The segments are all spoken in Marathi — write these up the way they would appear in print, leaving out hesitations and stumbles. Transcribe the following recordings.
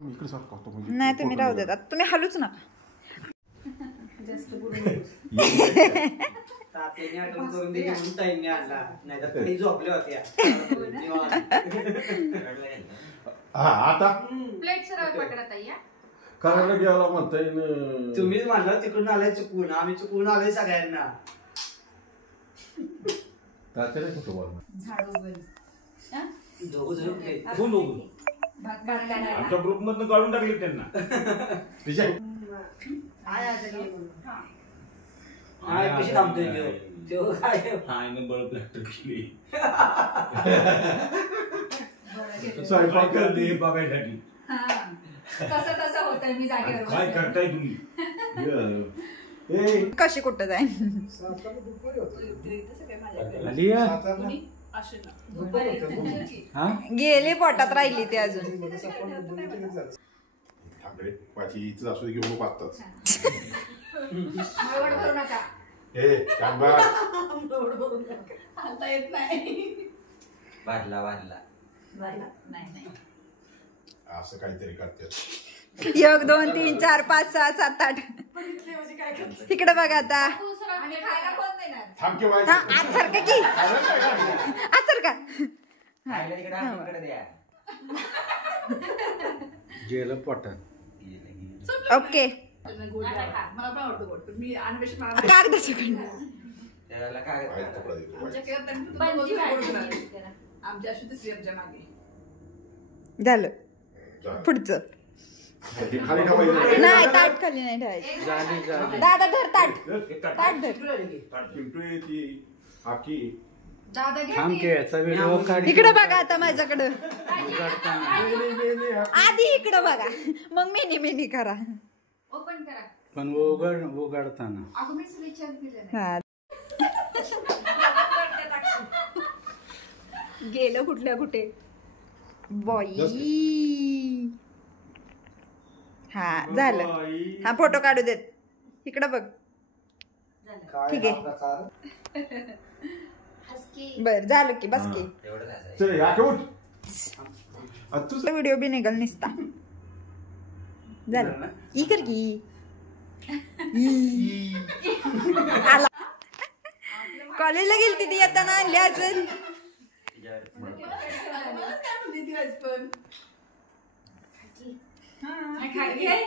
इकडे सारखं होतो म्हणजे नाही तुम्ही राहू देतात तुम्ही हलूच नका जास्त बोलू तात्याने आठवण करून दे म्हणून ताईंनी आणला नाही तर काही झोपल्या होत्या आता प्लेट सरळ पकडा ताई करायला गेला म्हणताय तुम्हीच म्हणलं तिकडून आलाय चुकून आम्ही चुकून आलोय सगळ्यांना तात्याने कुठं बोल झाडू बन दोघं जण कोण दोघं आमच्या ग्रुप मधनं काढून टाकले त्यांना कशी थांबतोय बल्ब केली स्वयंपाक करते बघायसाठी कसं कसं होतंय मी जागेवर काय करताय तुम्ही कशी कुठं जाईल गेले पोटात राहिली ते अजून असू दे घेऊन पाहतात भरू नका आता येत नाही वाढला वाढला नाही असं काहीतरी करतात 1 2 3 4 5 6 7 8 इकडे बघा आता आणि खायला कोण देणार थांब की हा आज सारखं की आज सारखा गेलं पोटात ओके मला पण आवडतो गोड मी अन्वेषण आमच्या अशी दुसरी आमच्या मागे झालं पुढचं नाही ताट खाली नाही ठेवायचं दादा धर ताट ताट धर इकडे बघा आता माझ्याकडं आधी इकडं बघा मग मेनी करा ओपन करा पण उघडताना अगं मी विचार दिले गेलं कुठल्या कुठे बॉई हा झालं हा फोटो काढू देत इकडं बघ ठीक आहे बर झालं की बस की व्हिडिओ बी निघल निसता झालं ई कर की आला कॉलेजला गेलती ती येताना आणली असेल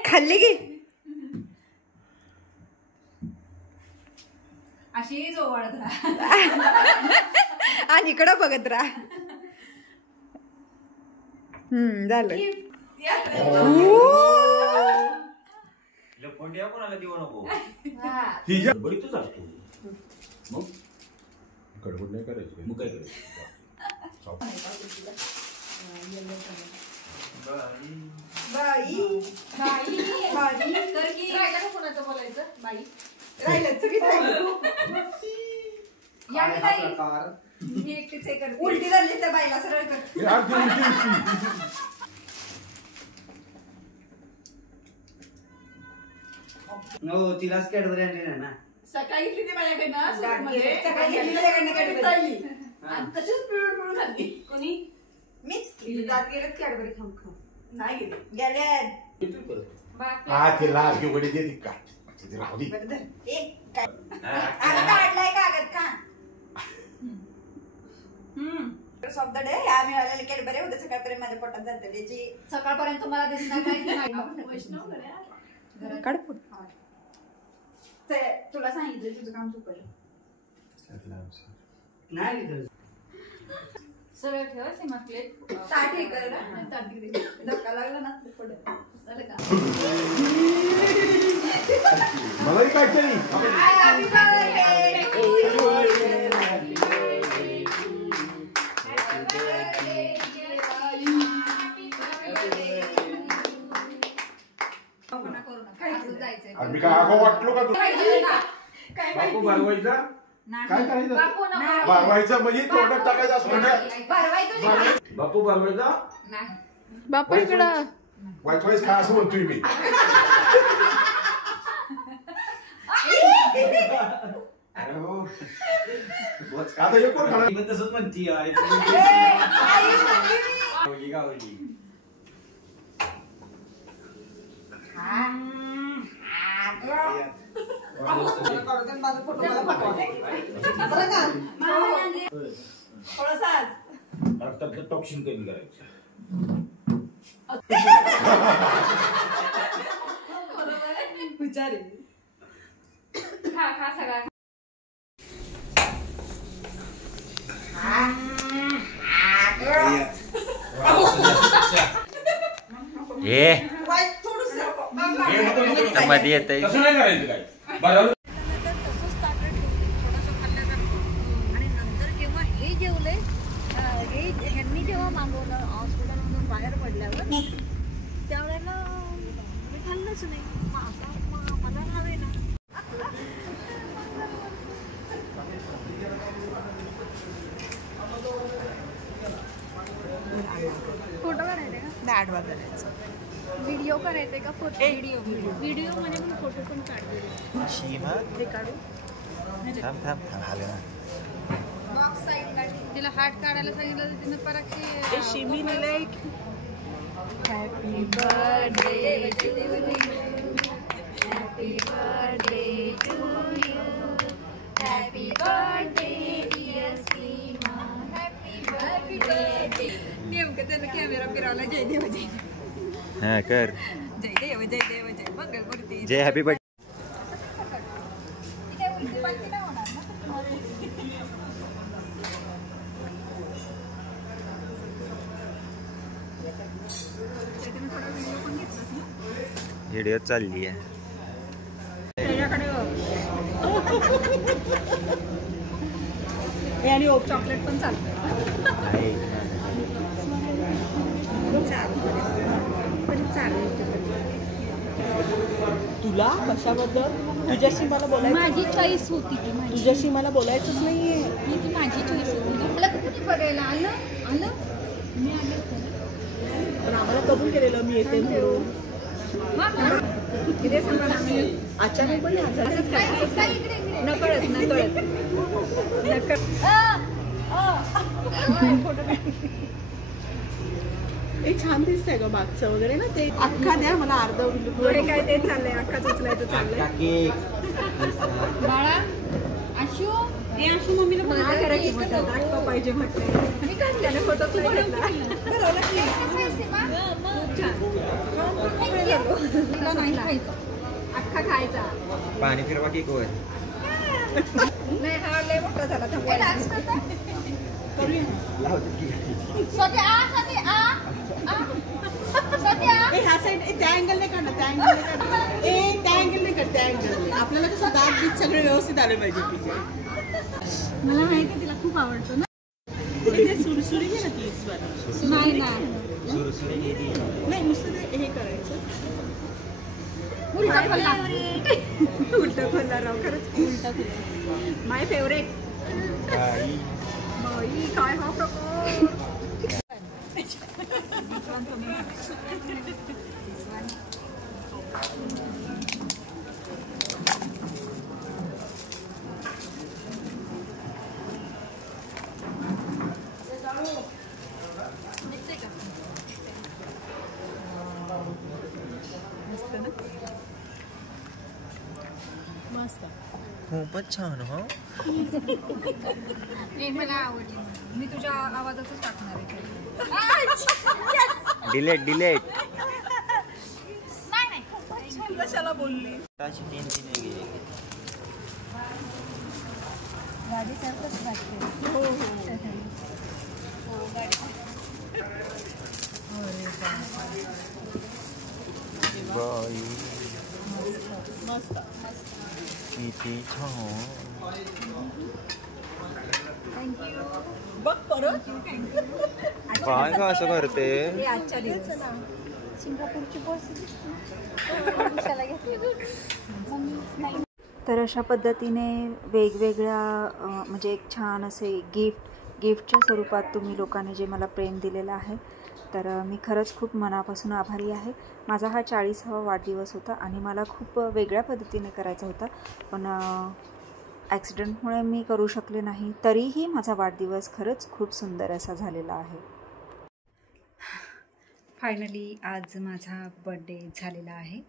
खाल्ली की अशी जोवाळत राहा आणि इकडं बघत राहा झालं कोणाला देऊ नको बडीतच असतो मग गडबड नाही करायची मग काय करायचं कोणाचं बोलायचं बाई मी एकटीच हे करते उलटी झाली तर बाईला सरळ कर हो तिलाच कॅडबरी आणली ना सकाळी घेतली ती माझ्याकडनं तशीच पिळून खाल्ली कोणी मीच दात गेलेत कॅडबरी खाऊन खाऊन नाही गेले गेले हा ते लाच घेऊ वडी देते का राहू दे काढलाय कागद का ऑफ द डे ह्या मिळालेले कॅडबरी उद्या सकाळपर्यंत माझ्या पोटात जाते त्याची सकाळपर्यंत मला दिसणार नाही काढ तुला सांगितलं तुझं काम चुकलं नाही सरळ ठेवा सीमा प्लेट ताट हे कर धक्का लागला ना पुढे झालं का मलाही काय केली मी काय आगो वाटलो का तू बापू भरवायचा काय करायचं भरवायचं म्हणजे तोंडात टाकायचं असं म्हणजे बापू भरवायचा बापू इकडं वाईट खा असं म्हणतोय मी अरे हो आता हे कोण खाणार तसंच म्हणती गावली रक्तातलं टॉक्सिन कमी करायचं. हुशार आहे. खा सगळा. मध्ये येत तसं नाही करायचं काय. बरोबर. आणि नंतर जेव्हा हे जेवले ह्यांनी जेव्हा मागवलं हॉस्पिटलमधून बाहेर पडल्यावर त्यावेळेला मी खाल्लंच नाही. मग आता मला हवे ना. फोटो करायचे का? दाढवा करायचं. व्हिडिओ करायचे का? फोटो व्हिडिओ मध्ये पण फोटो पण काढले. शीमा ते काढू. थांब आले ना. बॉक्स साईडला तिला हार्ट काढायला सांगितलं तर तिने पराक्षी शिमी नेले. Happy birthday happy birthday to you happy birthday dear Seema happy birthday. नेमकं त्यानं कॅमेरा फिरवला. जय देव जय हा कर. जय देव जय देव जय मंगलमूर्ती जय हॅपी बर्थडे. व्हिडिओ चालली आहे. आणि चॉकलेट पण चालतं. तुला कशाबद्दल? तुझ्याशी मला बोलायचं. माझी चॉईस होती ती. तुझ्याशी मला बोलायचंच नाहीये. ती माझी चॉईस होती. मला कुठे बघायला आलं मी आले पण आम्हाला कबूल केलेलं मी येते म्हणून. किती सांगा अचानक पण नकळत हे छान दिसतंय ग मागचं वगैरे ना. ते अख्खा द्या मला अर्ध. हे काय ते चाललंय अख्खाच उचलायचं चाललंय. बाळा आशू हे आशू मम्मीला दाखवा पाहिजे म्हटलं. मी काय त्याने फोटो नाही खायचं. अख्खा खायचा. पाणी फिरवा की कोण. नाही हा लय मोठा झाला. ह्या साईड त्या अँगल नाही काढणार. त्या अँगल नाही काढणार. त्या अँगल नाही काढ. त्या अँगल आपल्याला कसं दात बीत सगळे व्यवस्थित आले पाहिजे. मला माहिती तिला खूप आवडतो ना. सुरसुरी घे ना तीच वाली. नाही ना नाही नुसतं हे करायचं. उलटा खोल्ला. उलटा खोल्ला राव. खरंच उलटा खोल्ला. माय फेवरेट. बाई काय हा प्रकार. खूपच छान. हो मला आवडली. मी तुझ्या आवाजाच टाकणार आहे. डिलेट नाही कशाला बोलली. गाडी सारखंच वाटते. हो बाई मस्त. किती छान. थँक्यू. बघ परत. काय का असं करते. हे आजच्या दिवस सिंगापूरची बस घेतली. तर अशा पद्धतीने वेगवेगळ्या म्हणजे एक छान असे गिफ्टच्या स्वरूपात तुम्ही लोकांनी जे मला प्रेम दिलेलं आहे. तर मी खरंच खूप मनापासून आभारी आहे. माझा हा 40वा वाढदिवस होता आणि मला खूप वेगळ्या पद्धतीने करायचा होता. पण ॲक्सिडेंटमुळे मी करू शकले नाही. तरीही माझा वाढदिवस खरंच खूप सुंदर असा झालेला आहे. फायनली आज माझा बड्डे झालेला आहे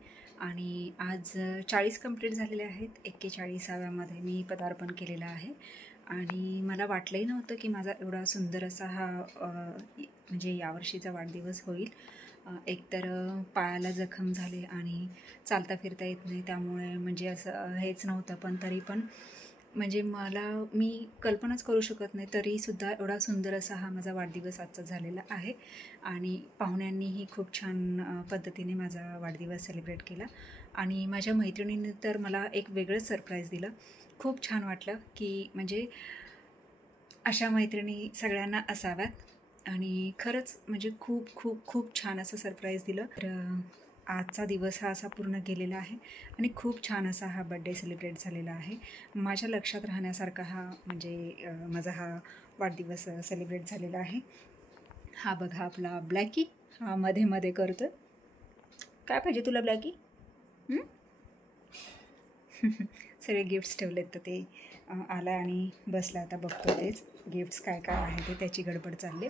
आणि आज 40 कंप्लीट झालेले आहेत. 41व्यामध्ये मी पदार्पण केलेलं आहे आणि मला वाटलंही नव्हतं की माझा एवढा सुंदर असा हा म्हणजे यावर्षीचा वाढदिवस होईल. एकतर पायाला जखम झाले आणि चालता फिरता येत नाही, त्यामुळे म्हणजे असं हेच नव्हतं. पण तरी पण म्हणजे मी कल्पनाच करू शकत नाही, तरीसुद्धा एवढा सुंदर असा हा माझा वाढदिवस आजचा झालेला आहे. आणि पाहुण्यांनीही खूप छान पद्धतीने माझा वाढदिवस सेलिब्रेट केला आणि माझ्या मैत्रिणींनी तर मला एक वेगळंच सरप्राईज दिलं. खूप छान वाटलं की म्हणजे अशा मैत्रिणी सगळ्यांना असाव्यात आणि खरंच म्हणजे खूप खूप खूप छान असं सरप्राईज दिलं. तर आजचा दिवस हा असा पूर्ण गेलेला आहे आणि खूप छान असा हा बड्डे सेलिब्रेट झालेला आहे. माझ्या लक्षात राहण्यासारखा हा म्हणजे माझा हा वाढदिवस सेलिब्रेट झालेला आहे. हा बघा आपला ब्लॅकी, हा मध्ये मध्ये करतो. काय पाहिजे तुला ब्लॅकी? सगळे गिफ्ट्स ठेवलेत तर ते आला आणि बसला. आता बघतो तेच गिफ्ट्स काय काय आहे ते, त्याची गडबड चालली.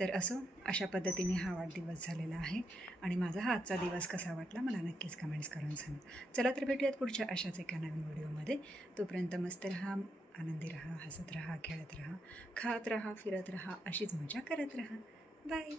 तर असो, अशा पद्धतीने हा वाढदिवस झालेला आहे आणि माझा हा आजचा दिवस कसा वाटला मला नक्कीच कमेंट्स करून सांगा. चला तर भेटूयात पुढच्या अशाच एका नवीन व्हिडिओमध्ये. तोपर्यंत मस्त राहा, आनंदी राहा, हसत राहा, खेळत राहा, खात राहा, फिरत राहा, अशीच मजा करत राहा. बाय.